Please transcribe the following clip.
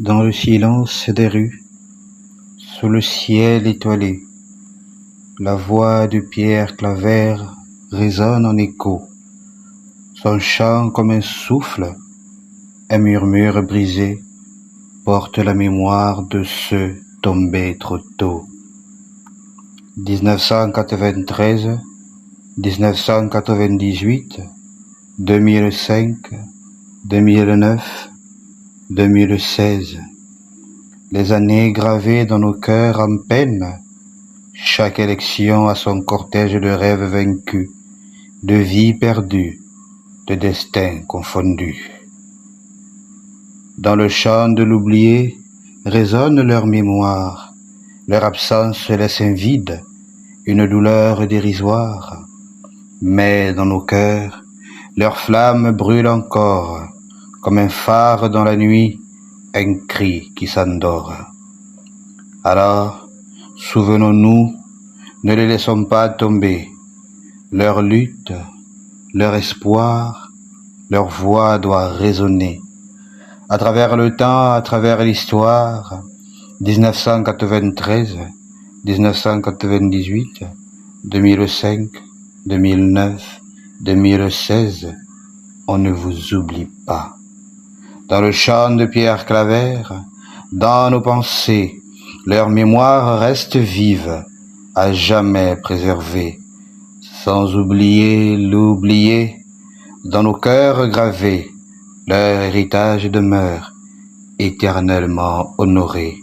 Dans le silence des rues, sous le ciel étoilé, la voix de Pierre Claver résonne en écho. Son chant comme un souffle, un murmure brisé, porte la mémoire de ceux tombés trop tôt. 1993, 1998, 2005, 2009, 2016. Les années gravées dans nos cœurs en peine, chaque élection a son cortège de rêves vaincus, de vies perdues, de destins confondus. Dans le chant de l'oublié résonne leur mémoire, leur absence laisse un vide, une douleur dérisoire. Mais dans nos cœurs, leur flamme brûle encore, comme un phare dans la nuit, un cri qui s'endort. Alors, souvenons-nous, ne les laissons pas tomber. Leur lutte, leur espoir, leur voix doit résonner. À travers le temps, à travers l'histoire, 1993, 1998, 2005, 2009, 2016, on ne vous oublie pas. Dans le chant de Pierre Claver, dans nos pensées, leur mémoire reste vive, à jamais préservée, sans oublier l'oublié, dans nos cœurs gravés, leur héritage demeure éternellement honoré.